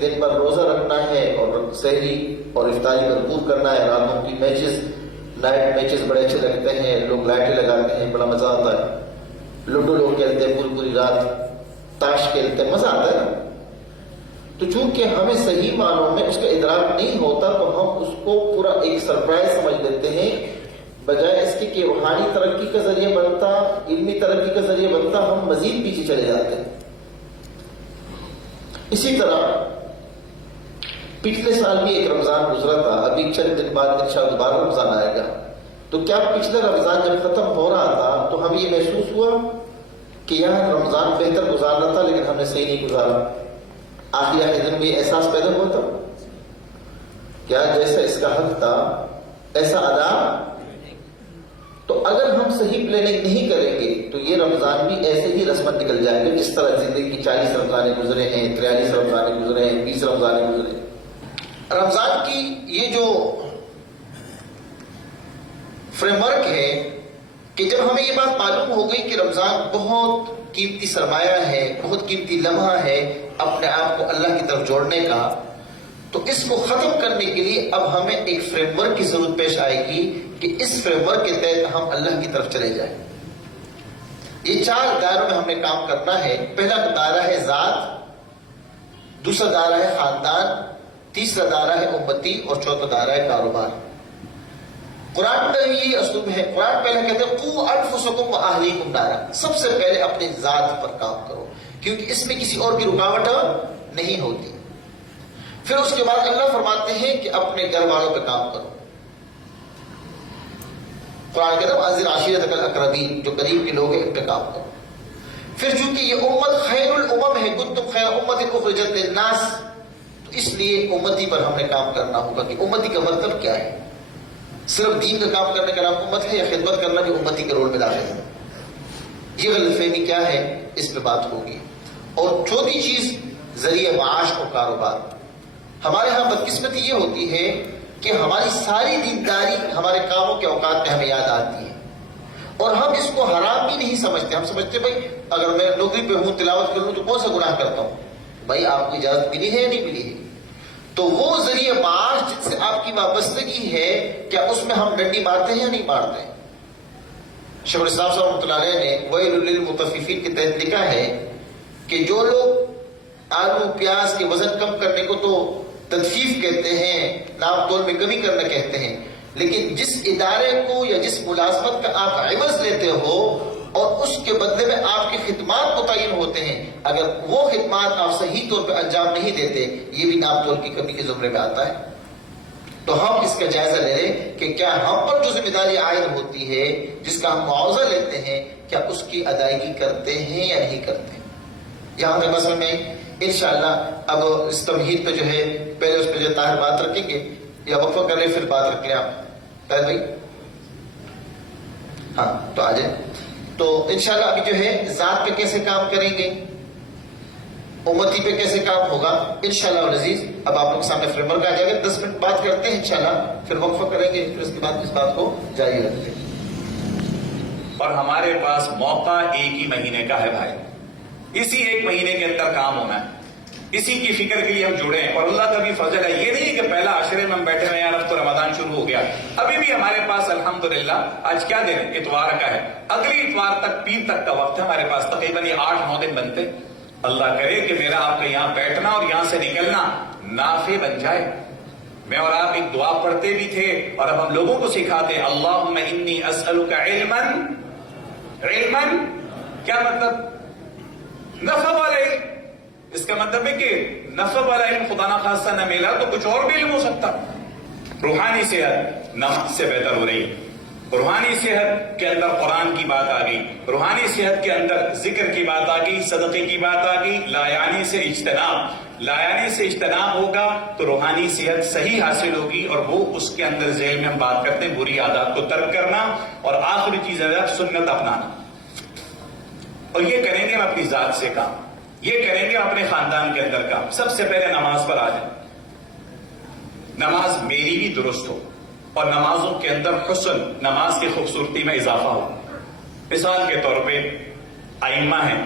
دن بھر روزہ رکھنا ہے اور سحری اور افطاری بھرپور کرنا ہے. راتوں کی میچز، نائٹ میچز بڑے اچھے لگتے ہیں، لوگ لائٹیں لگاتے ہیں، بڑا مزہ آتا ہے. لوڈو لوگ کھیلتے ہیں پوری پوری رات، تاش کھیلتے ہیں، مزہ آتا ہے. تو چونکہ ہمیں صحیح معنوں میں اس کا ادراک نہیں ہوتا تو ہم اس کو پورا ایک سرپرائز سمجھ لیتے ہیں، بجائے اس کے کہ روحانی ترقی کا ذریعہ بنتا، علمی ترقی کا ذریعہ بنتا، ہم مزید پیچھے چلے جاتے ہیں. اسی طرح پچھلے سال بھی ایک رمضان گزرا تھا، ابھی چند دن بعد انشاءاللہ دوبارہ رمضان آئے گا. تو کیا پچھلا رمضان جب ختم ہو رہا تھا تو ہمیں یہ محسوس ہوا کہ یہاں رمضان بہتر گزارنا تھا لیکن ہم نے صحیح نہیں گزارا؟ آخری دن میں احساس پیدا ہوا تھا کیا جیسا اس کا حق تھا ایسا ادا؟ تو اگر ہم صحیح پلاننگ نہیں کریں گے تو یہ رمضان بھی ایسے ہی رسمت نکل جائے گا جس طرح زندگی کی 40 رمضانیں گزرے ہیں، 43 رمضانیں گزرے ہیں، 20 رمضانیں گزرے ہیں. رمضان کی یہ جو فریم ورک ہے کہ جب ہمیں یہ بات معلوم ہو گئی کہ رمضان بہت قیمتی سرمایہ ہے، بہت قیمتی لمحہ ہے اپنے آپ کو اللہ کی طرف جوڑنے کا، تو اس کو ختم کرنے کے لیے اب ہمیں ایک فریم ورک کی ضرورت پیش آئے گی کہ اس فریم ورک کے تحت ہم اللہ کی طرف چلے جائیں. یہ 4 دائروں میں ہم نے کام کرنا ہے. پہلا دائرہ ہے ذات، دوسرا دائرہ ہے خاندان، تیسرا دائرہ ہے امتی اور چوتھا دائرہ ہے کاروبار. قرآن کا یہ اسلوب ہے، قرآن پہلے کہتے ہیں قو انفسکم واہلیکم نارا، سب سے پہلے اپنی ذات پر کام کرو کیونکہ اس میں کسی اور کی رکاوٹ نہیں ہوتی. پھر اس کے بعد اللہ فرماتے ہیں کہ اپنے گھر والوں پہ کام کرو. قرآن کہتا ہے انذر عشیرتک الاقربین، جو قریب کے لوگ ہیں ان پہ کام کرو. پھر چونکہ یہ امت خیر الامم ہے، کنتم خیر امت اخرجت للناس، تو اس لیے امتی پر ہم نے کام کرنا ہوگا کہ امتی کا مطلب کیا ہے. صرف دین کا کام کرنے کا نام امت ہے یا خدمت کرنا بھی امتی کے رول میں داخل ہے؟ یہ غلط فہمی کیا ہے، اس پہ بات ہوگی. اور چوتھی چیز ذریعہ معاش اور کاروبار. ہمارے ہاں بدقسمتی یہ ہوتی ہے کہ ہماری ساری دینداری ہمارے کاموں کے اوقات میں ہمیں یاد آتی ہے اور ہم اس کو حرام بھی نہیں سمجھتے. ہم سمجھتے بھائی اگر میں نوکری پہ ہوں تلاوت کر لوں تو کون سا گناہ کرتا ہوں؟ بھائی آپ کو اجازت ملی ہے یا نہیں ملی ہے؟ تو وہ ذریعہ معاش جس سے آپ کی وابستگی ہے، کیا اس میں ہم ڈنڈی مارتے ہیں یا نہیں مارتے ہیں؟ شیخ الاسلام صاحب رحمۃ اللہ علیہ نے ویل للمطففین کے تحت لکھا ہے کہ جو لوگ آلو پیاز کے وزن کم کرنے کو تو تدفیف کہتے ہیں، ناپ تول میں کمی کرنا کہتے ہیں، لیکن جس ادارے کو یا جس ملازمت کا آپ عوض لیتے ہو اور اس کے بدلے میں آپ کے خدمات متعین ہوتے ہیں، اگر وہ خدمات آپ صحیح طور پہ انجام نہیں دیتے، یہ بھی ناپ تول کی کمی کے زمرے میں آتا ہے. تو ہم اس کا جائزہ لے لیں کہ کیا ہم پر جو ذمہ داری عائد ہوتی ہے، جس کا ہم معاوضہ لیتے ہیں، کیا اس کی ادائیگی کرتے ہیں یا نہیں کرتے ہیں. یہاں پہ مثلا میں انشاءاللہ اب اس تمہید پہ جو ہے پہلے اس پہ جو طاہر بات رکھیں گے یا وقفہ کر لیں پھر بات رکھ لیں آپ. طاہر بھائی ہاں تو آ جائیں. تو انشاءاللہ ابھی جو ہے ذات پہ کیسے کام کریں گے، امتی پہ کیسے کام ہوگا انشاءاللہ العزیز اب آپ لوگ کے سامنے فریم ورک آ جائے گا. 10 منٹ بات کرتے ہیں انشاءاللہ، پھر وقفہ کریں گے، پھر اس کے بعد اس بات کو جاری رکھیں گے. اور ہمارے پاس موقع ایک ہی مہینے کا ہے بھائی، اسی ایک مہینے کے اندر کام ہونا ہے، اسی کی فکر کے لیے ہم جڑے ہیں. اور اللہ کا بھی فضل ہے، یہ نہیں کہ پہلا عشرے میں ہم بیٹھے ہوئے یار اب تو رمضان شروع ہو گیا. ابھی بھی ہمارے پاس الحمدللہ آج کیا دن ہے، اتوار کا ہے، اگلی اتوار تک پیر تک کا وقت ہے ہمارے پاس، تقریباً یہ 8-9 دن بنتے. اللہ کرے کہ میرا آپ کا یہاں بیٹھنا اور یہاں سے نکلنا نافع بن جائے. میں اور آپ ایک دعا پڑھتے بھی تھے اور اب ہم لوگوں کو سکھاتے ہیں، اللہم انی اسألک علما. علما کیا مطلب؟ نفع والا علم. اس کا مطلب ہے کہ نفع والا علم خدا نہ خاصہ نہ ملا تو کچھ اور بھی علم ہو سکتا. روحانی صحت نماز سے بہتر ہو رہی ہے. روحانی صحت کے اندر قرآن کی بات آ گئی، روحانی صحت کے اندر ذکر کی بات آ گئی، صدقے کی بات آ گئی، لایانی سے اجتناب. لایانی سے اجتناب ہوگا تو روحانی صحت صحیح حاصل ہوگی، اور وہ اس کے اندر ذیل میں ہم بات کرتے ہیں بری عادات کو ترک کرنا، اور آخری چیز ہے سنت اپنانا. اور یہ کریں گے ہم اپنی ذات سے کام، یہ کریں گے اپنے خاندان کے اندر کام. سب سے پہلے نماز پر آ جائیں. نماز میری بھی درست ہو اور نمازوں کے اندر حسن، نماز کی خوبصورتی میں اضافہ ہو. مثال کے طور پہ ائمہ ہیں،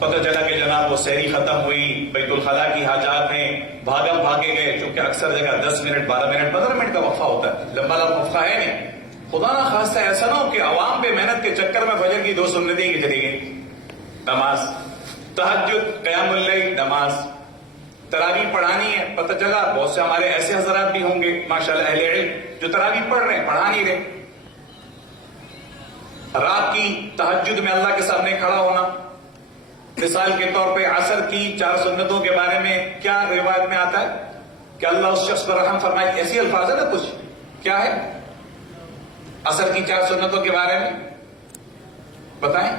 پتہ چلا کہ جناب وہ سحری ختم ہوئی، بیت الخلاء کی حاجات ہیں، بھاگے گئے، چونکہ اکثر جگہ 10 منٹ 12 منٹ 15 منٹ کا وقفہ ہوتا ہے، لمبا وقفہ ہے نہیں. خدا نہ خواستہ ایسا نہ ہو کہ عوام پہ محنت کے چکر میں فجر کی 2 سنتیں کی چلی گئی. نماز، تہجد، قیام اللیل، نماز، تراویح پڑھانی ہے. پتہ چلا بہت سے ہمارے ایسے حضرات بھی ہوں گے ماشاءاللہ اہل علم جو تراویح پڑھ رہے ہیں، پڑھا نہیں رہے. رات کی تہجد میں اللہ کے سامنے کھڑا ہونا. مثال کے طور پہ عصر کی 4 سنتوں کے بارے میں کیا روایت میں آتا ہے کہ اللہ اس شخص پر رحم فرمائے، ایسی الفاظ ہے نا کچھ، کیا ہے عصر کی 4 سنتوں کے بارے میں بتائیں؟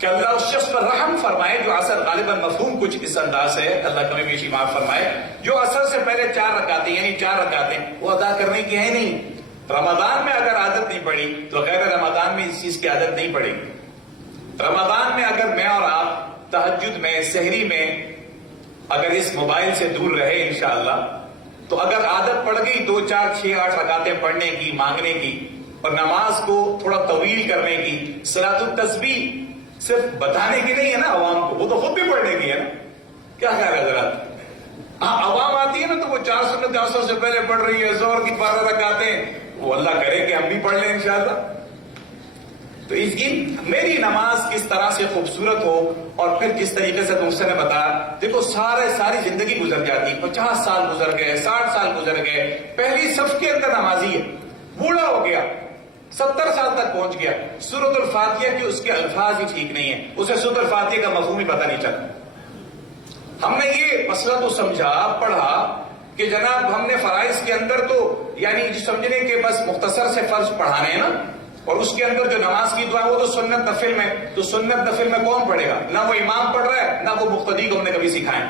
کہ اللہ اس شخص پر رحم فرمائے جو عصر، غالباً مفہوم کچھ اس انداز ہے، اللہ کمی بیشی معاف فرمائے، جو عصر سے پہلے 4 رکعتیں یعنی 4 رکعتیں وہ ادا کرنے کی ہے نہیں. رمضان میں اگر عادت نہیں پڑی تو غیر رمضان میں اس چیز کی عادت نہیں پڑے گی. رمضان میں اگر میں اور آپ تہجد میں، سحری میں اگر اس موبائل سے دور رہے انشاءاللہ، تو اگر عادت پڑ گئی 2 4 6 8 رکعتیں پڑھنے کی، مانگنے کی، اور نماز کو تھوڑا طویل کرنے کی، صلاۃ التسبیح صرف بتانے کی نہیں ہے نا عوام کو، وہ تو خود بھی پڑھنے کی ہے نا. کیا خیال ہے حضرات؟ عوام آتی ہے نا تو وہ 4 سنت عصر سے پہلے پڑھ رہی ہے، ظہر کی 12 رکعتیں، وہ اللہ کرے کہ ہم بھی پڑھ لیں انشاءاللہ. تو میری نماز کس طرح سے خوبصورت ہو، اور پھر جس طریقے سے تم سے نے بتایا، دیکھو ساری زندگی گزر جاتی، 50 سال گزر گئے، 60 سال گزر گئے، پہلی صف کے اندر نمازی ہے، بوڑھا ہو گیا، 70 سال تک پہنچ گیا، سورۃ الفاتحہ کے اس کے الفاظ ہی ٹھیک نہیں ہیں، اسے سورۃ الفاتحہ کا مفہوم ہی پتہ نہیں چلا. ہم نے یہ مسئلہ تو سمجھا، پڑھا کہ جناب ہم نے فرائض کے اندر تو یعنی سمجھنے کے بس مختصر سے فرض پڑھانے ہیں نا، اور اس کے اندر جو نماز کی دعا وہ تو سنت نفل میں، تو سنت نفل میں کون پڑھے گا؟ نہ وہ امام پڑھ رہا ہے، نہ وہ مقتدی کو ہم نے کبھی سکھائے.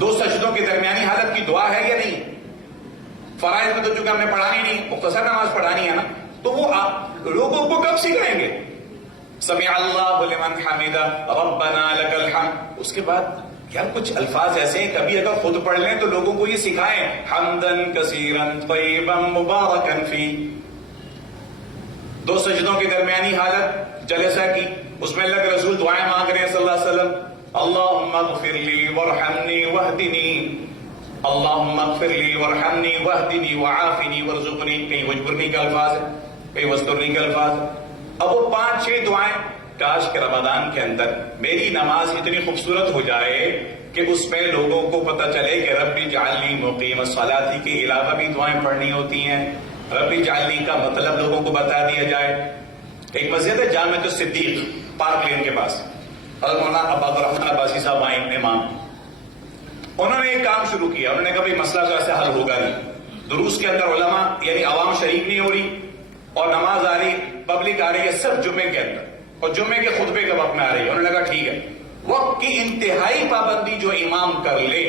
2 سجدوں کے درمیانی حالت کی دعا ہے یا نہیں؟ فرائض میں تو چونکہ ہم نے پڑھانی نہیں، مختصر نماز پڑھانی ہے نا، تو وہ آپ لوگوں کو کب سکھائیں گے؟ سمع اللہ لمن حمدہ ربنا لک الحمد. اس کے بعد یار کچھ الفاظ ایسے ہیں کبھی اگر خود پڑھ لیں تو لوگوں کو یہ سکھائیں، حمدن کثیرا طیبا مبارکا فی. 2 سجدوں کی درمیانی حالت جلسہ کی، اس میں اللہ کے رسول دعائیں مانگ رہے ہیں صلی اللہ علیہ وسلم، اللہم اغفر لی وارحمنی واہدنی، اللہم اغفر لی وارحمنی واہدنی وعافنی وارزقنی. کہیں وجبرنی کا الفاظ ہے، کہیں وسترنی کا الفاظ ہے. اب وہ 5-6 دعائیں، کاش کہ رمضان کے اندر میری نماز اتنی خوبصورت ہو جائے کہ اس میں لوگوں کو پتہ چلے کہ رب اجعلنی مقیم الصلاۃ کے علاوہ بھی دعائیں پڑھنی ہوتی ہیں. رب اجعلنی کا مطلب لوگوں کو بتا دیا جائے. ایک مسجد ہے جامعۃ الصدیق پارک لین کے پاس، حضرت مولانا عباد الرحمن عباسی صاحب آئے امام، انہوں نے ایک کام شروع کیا. انہوں نے کہا مسئلہ تو ایسے حل ہوگا نہیں، دروس کے اندر علماء یعنی عوام شریک نہیں ہو رہی اور نماز آ رہی، پبلک آ رہی ہے صرف جمعے کے اندر اور جمعے کے خطبے کے وقت میں آ رہی ہے. انہوں نے کہا ٹھیک ہے, وقت کی انتہائی پابندی جو امام کر لے,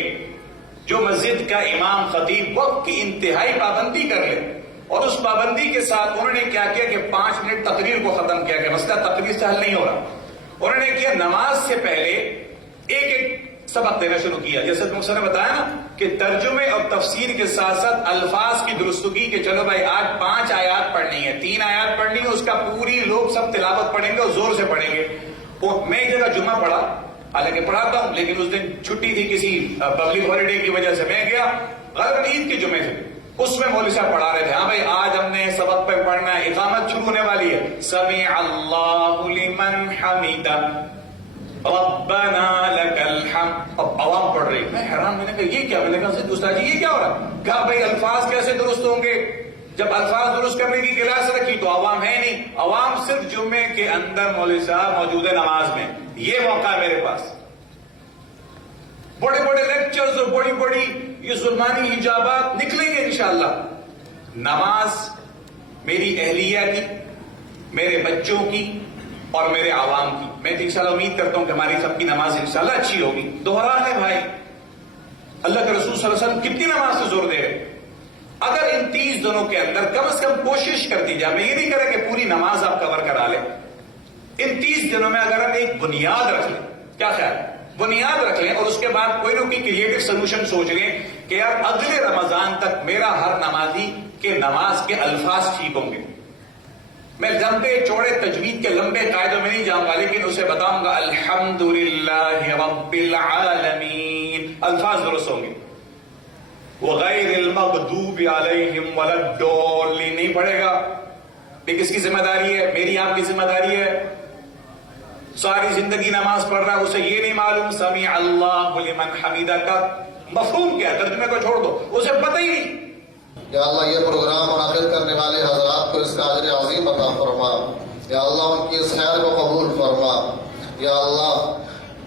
جو مسجد کا امام خطیب وقت کی انتہائی پابندی کر لے, اور اس پابندی کے ساتھ انہوں نے کیا کیا کہ 5 منٹ تقریر کو ختم کیا کہ مسئلہ تقریر سے حل نہیں ہو رہا. انہوں نے کیا نماز سے پہلے ایک سبق دینا شروع کیا. جیسے مفسر نے بتایا نا کہ ترجمے اور تفسیر کے ساتھ ساتھ الفاظ کی درستگی کہ چلو بھائی آج 5 آیات پڑھنی ہے, 3 آیات پڑھنی ہے, اس کا پوری لوگ سب تلاوت پڑھیں گے اور زور سے پڑھیں گے. میں ایک جگہ جمعہ پڑھا, حالانکہ پڑھاتا ہوں لیکن اس دن چھٹی تھی کسی پبلک ہالیڈے کی وجہ سے, میں گیا غالباً عید کے جمعے سے. اس میں مولوی صاحب پڑھا رہے تھے, ہاں بھائی آج ہم نے سبق پہ پڑھنا ہے, اقامت شروع ہونے والی ہے, سمع اللہ لمن حمیدہ ربنا لک الحمد. اب عوام پڑھ رہی, میں حیران, میں نے کہا یہ کیا, میں نے کہا استاد جی یہ کیا ہو رہا ہے؟ کہا بھائی الفاظ کیسے درست ہوں گے, جب الفاظ درست کرنے کی کلاس رکھی تو عوام ہے نہیں, عوام صرف جمعے کے اندر مولوی صاحب موجود ہے نماز میں. یہ موقع ہے میرے پاس, بڑے بڑے لیکچرز اور بڑی بڑی یہ ظلمانی حجابات نکلیں گے انشاءاللہ. نماز میری اہلیہ کی, میرے بچوں کی اور میرے عوام کی, میں انشاءاللہ امید کرتا ہوں کہ ہماری سب کی نماز انشاءاللہ اچھی ہوگی. دوہرا ہے بھائی, اللہ کے رسول صلی اللہ علیہ وسلم کتنی نماز سے زور دے رہے. اگر ان 30 دنوں کے اندر کم از کم کوشش کر دی جائے, میں یہ نہیں کرا کہ پوری نماز آپ کور کرا لیں, ان 30 دنوں میں اگر ہم ایک بنیاد رکھ لیں, کیا خیال ہے, بنیاد رکھ لیں اور اس کے بعد کوئی نہ کوئی کریٹو سولوشن سوچ لیں کہ یار اگلے رمضان تک میرا ہر نمازی کے نماز کے الفاظ ٹھیک ہوں گے. میں لمبے چوڑے تجوید کے لمبے قاعدوں میں نہیں جاؤں گا, لیکن اسے بتاؤں گا الحمدللہ رب العالمین, الفاظ درست ہوں گے. وغیر المغضوب علیہم ولا الضالین نہیں پڑھے گا. یہ کس کی ذمہ داری ہے, میری آپ کی ذمہ داری ہے. ساری زندگی نماز پڑھ رہا ہے, اسے یہ نہیں معلوم سمیع اللہ لمن حمیدہ کا مفہوم کیا, ترجمے کو چھوڑ دو, اسے پتہ ہی نہیں. یا اللہ یہ پروگرام منعقد کرنے والے حضرات کو اس کا اجر عظیم عطا فرما. یا اللہ ان کی اس خیر کو قبول فرما. یا اللہ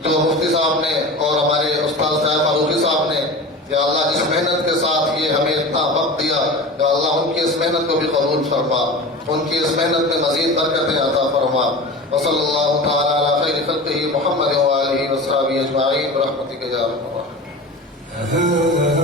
جو مفتی صاحب نے اور ہمارے استاد صاحب فاروقی صاحب نے یا اللہ جس محنت کے ساتھ یہ ہمیں اتنا وقت دیا, یا اللہ ان کی اس محنت کو بھی قبول فرما, ان کی اس محنت میں مزید برکتیں عطا فرما. وصلی اللہ تعالی علی خیر خلقہ محمد و آلہ و صحبہ اجمعین برحمتک یا ارحم الراحمین.